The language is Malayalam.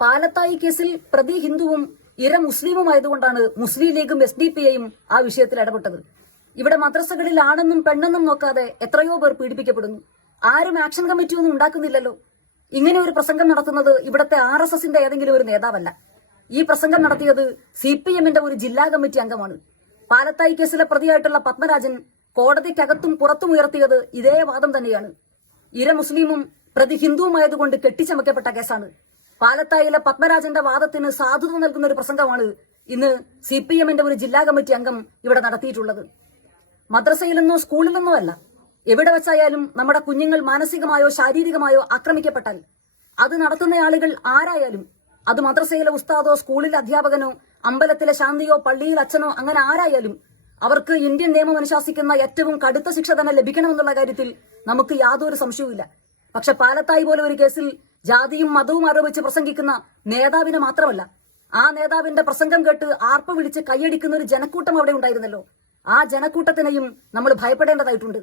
പാലത്തായി കേസിൽ പ്രതി ഹിന്ദുവും ഇര മുസ്ലിമുമായതുകൊണ്ടാണ് മുസ്ലിം ലീഗും എസ് ഡി പി ഐയും ആ വിഷയത്തിൽ ഇടപെട്ടത്. ഇവിടെ മദ്രസകളിൽ ആണെന്നും പെണ്ണെന്നും നോക്കാതെ എത്രയോ പേർ പീഡിപ്പിക്കപ്പെടുന്നു. ആരും ആക്ഷൻ കമ്മിറ്റി ഒന്നും ഉണ്ടാക്കുന്നില്ലല്ലോ. ഇങ്ങനെ ഒരു പ്രസംഗം നടത്തുന്നത് ഇവിടത്തെ ആർ എസ് എസിന്റെ ഏതെങ്കിലും ഒരു നേതാവല്ല. ഈ പ്രസംഗം നടത്തിയത് സി പി എമ്മിന്റെ ഒരു ജില്ലാ കമ്മിറ്റി അംഗമാണ്. പാലത്തായി കേസിലെ പ്രതിയായിട്ടുള്ള പത്മരാജൻ കോടതിക്കകത്തും പുറത്തും ഉയർത്തിയത് ഇതേ വാദം തന്നെയാണ്. ഇര മുസ്ലിമും പ്രതി ഹിന്ദുവുമായതുകൊണ്ട് കെട്ടിച്ചമക്കപ്പെട്ട കേസാണ്. പാലത്തായിലെ പത്മരാജന്റെ വാദത്തിന് സാധുത നൽകുന്ന ഒരു പ്രസംഗമാണ് ഇന്ന് സി പി എമ്മിന്റെ ഒരു ജില്ലാ കമ്മിറ്റി അംഗം ഇവിടെ നടത്തിയിട്ടുള്ളത്. മദ്രസയിൽ നിന്നോ സ്കൂളിൽ നിന്നോ അല്ല എവിടെ വെച്ചായാലും നമ്മുടെ കുഞ്ഞുങ്ങൾ മാനസികമായോ ശാരീരികമായോ ആക്രമിക്കപ്പെട്ടാൽ അത് നടത്തുന്ന ആളുകൾ ആരായാലും അത് മദ്രസയിലെ ഉസ്താദോ സ്കൂളിലെ അധ്യാപകനോ അമ്പലത്തിലെ ശാന്തിയോ പള്ളിയിൽ അച്ഛനോ അങ്ങനെ ആരായാലും അവർക്ക് ഇന്ത്യൻ നിയമം അനുശാസിക്കുന്ന ഏറ്റവും കടുത്ത ശിക്ഷ തന്നെ ലഭിക്കണമെന്നുള്ള കാര്യത്തിൽ നമുക്ക് യാതൊരു സംശയവുമില്ല. പക്ഷെ പാലത്തായി പോലെ ഒരു കേസിൽ ജാതിയും മതവും ആരോപിച്ച് പ്രസംഗിക്കുന്ന നേതാവിനെ മാത്രമല്ല ആ നേതാവിന്റെ പ്രസംഗം കേട്ട് ആർപ്പ് വിളിച്ച് കൈയടിക്കുന്ന ഒരു ജനക്കൂട്ടം അവിടെ ഉണ്ടായിരുന്നല്ലോ. ആ ജനക്കൂട്ടത്തിനെയും നമ്മൾ ഭയപ്പെടേണ്ടതായിട്ടുണ്ട്.